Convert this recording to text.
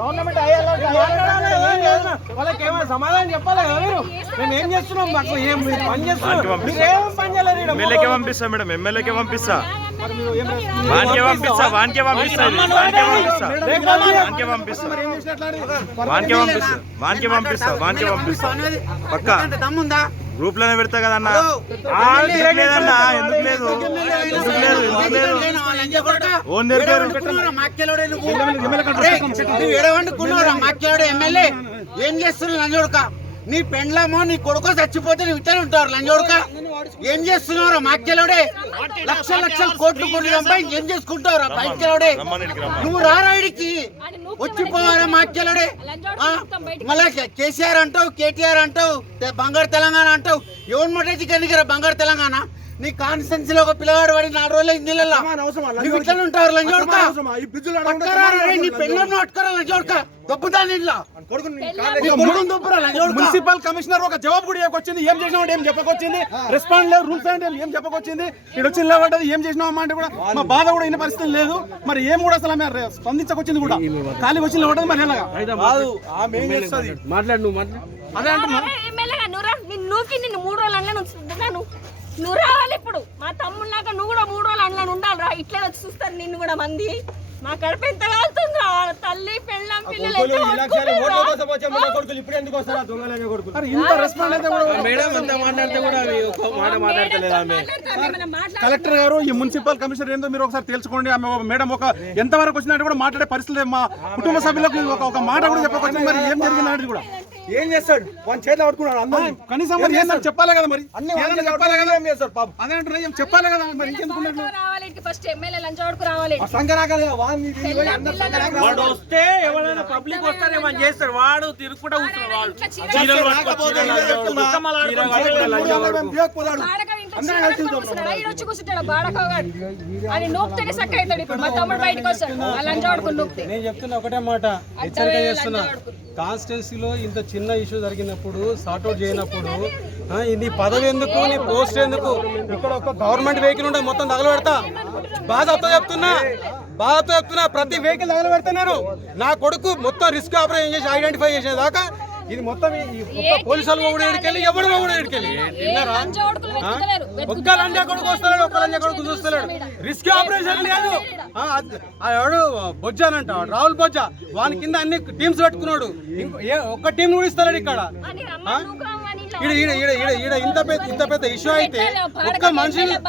Government వాళ్ళకి ఏమైనా సమాధానం చెప్పాలి కదా మీరు. మేము ఏం చేస్తున్నాం, మాకు ఏం పని చేస్తున్నాం, మీరు ఏం పని చేయలేదు. ఎమ్మెల్యేకే పంపిస్తా మేడం, ఎమ్మెల్యేకే పంపిస్తా, వానికే పంపిస్తా, వానికే పంపిస్తా, వానికే పంపిస్తా, వానికే పంపిస్తా, వానికే పంపిస్తా, వానికే పంపిస్తా పక్కా. గ్రూప్ లోనే పెడతా కదన్నా. లేదన్నా, ఎందుకు లేదు, ఎందుకు లేదు, ఎందుకు లేదు. ఓన్ దగ్గర ఎమ్మెల్యే ఏం చేస్తున్నావు లంజోడక? నీ పెండ్లామో నీ కొడుకో చచ్చిపోతే నువ్వు ఇట్లా ఉంటారు లంజోడక. ఏం చేస్తున్నావురా మాక్యలోడే? లక్షల లక్షల కోట్లు కొన్ని సంపాయి ఏం చేసుకుంటావురా మాక్యలోడే? నువ్వు రారాడికి వచ్చిపోవారా మాక్యలోడే? మళ్ళా కేసీఆర్ అంటావు, కేటీఆర్ అంటావు, బంగారు తెలంగాణ అంటావు. ఎవరి మొట్టేది కనుక బంగారు తెలంగాణ? నీ కాన్స్టెన్సీ లో ఒక పిల్లవాడు వాడి 4 రోజులు ఇందులో ఉంటారు లంజోడక. నీ పెళ్ళను అట్టుకోరా లంజోడక, దొబ్బుతా నీళ్ళ మున్సిపల్ కమిషనర్ ఒక జవాబు కూడా వచ్చింది. ఏం చేసినావు ఏం చెప్పకొచ్చింది, రెస్పాండ్ లేదు, రూల్స్ అంటే ఏం చెప్పకొచ్చింది. ఇక్కడ వచ్చి నిలబడ్డది ఏం చేసినావు అంటే కూడా మా బాధ కూడా ఇన్న పరిస్థితి లేదు. మరి ఏం కూడా అసలు ఆమె స్పందించకొచ్చింది కూడా ఖాళీ వచ్చి నిలబడ్డది. మరి ఎలాగా మాట్లాడు, నువ్వు మాట్లాడు. అదే అంటున్నా, నిన్ను 3 రోజులు అండ్లను ఉంచుతున్నాను. నువ్వు రావాలి ఇప్పుడు. మా తమ్ముళ్ళగా నువ్వు కూడా 3 రోజులు అండ్లను ఉండాలి రా. ఇట్లా వచ్చి చూస్తారు నిన్ను కూడా మంది. మా కడుపు ఎంత కాలుతుంది రా. తల్లి పెళ్ళం పిల్లలు ఇంత రెస్పాండ్ అయితే కలెక్టర్ గారు ఈ మున్సిపల్ కమిషనర్ ఏందో మీరు ఒకసారి తెలుసుకోండి. ఆమె మేడం ఒక ఎంత వరకు వచ్చినట్టు కూడా మాట్లాడే పరిస్థితి, మా కుటుంబ సభ్యులకు ఒక మాట కూడా చెప్పకొచ్చింది. మరి ఏం జరిగింది కూడా ఏం చేస్తాడు, వాళ్ళ చేతిలో పట్టుకున్నాడు అందరూ. కనీసం మరి ఏంటో చెప్పాలి కదా, మరి అన్ని చెప్పాలి కదా. ఏం చేస్తారు పాపం, అదే అంటున్నా, ఏం చెప్పాలి కదా. మరి ఇంకెందుకు వాడు వస్తే ఎవరైనా పబ్లిక్ వస్తారేమో చేస్తారు. వాడు తిరుగుకుంటా కూర్చున్నాడు. నేను చెప్తున్నా ఒకటే మాట, హెచ్చరిక చేస్తున్నా. కాన్స్టిట్యున్సీలో ఇంత చిన్న ఇష్యూ జరిగినప్పుడు, సార్ట్అవుట్ చేయనప్పుడు నీ పదవి ఎందుకు, నీ పోస్ట్ ఎందుకు? ఇక్కడ ఒక గవర్నమెంట్ వెహికల్ ఉంటే మొత్తం తగలబెడతా. బాధతో చెప్తున్నా, ప్రతి వెహికల్ తగలబెడతా నేను. నా కొడుకు మొత్తం రిస్క్ ఆపరేషన్ చేసి ఐడెంటిఫై చేసేదాకా ఇది మొత్తం పోలీసు వాళ్ళు కూడా ఎడికెళ్ళి, ఎవడు కూడా ఎడికెళ్ళి విన్నారా? ఒక్క లంజా కొడుకు వస్తున్నాడు, ఒక్క లంజా కొడుకు చూస్తున్నాడు. రిస్క్ ఆపరేషన్ లేదు. ఎవడు బొజ్జానంట, రాహుల్ బొజ్జా, వాని కింద అన్ని టీమ్స్ పెట్టుకున్నాడు. ఒక్క టీం కూడా ఇస్తాడు ఇక్కడ. ఇంత పెద్ద ఇష్యూ అయితే ఒక్క మనిషిని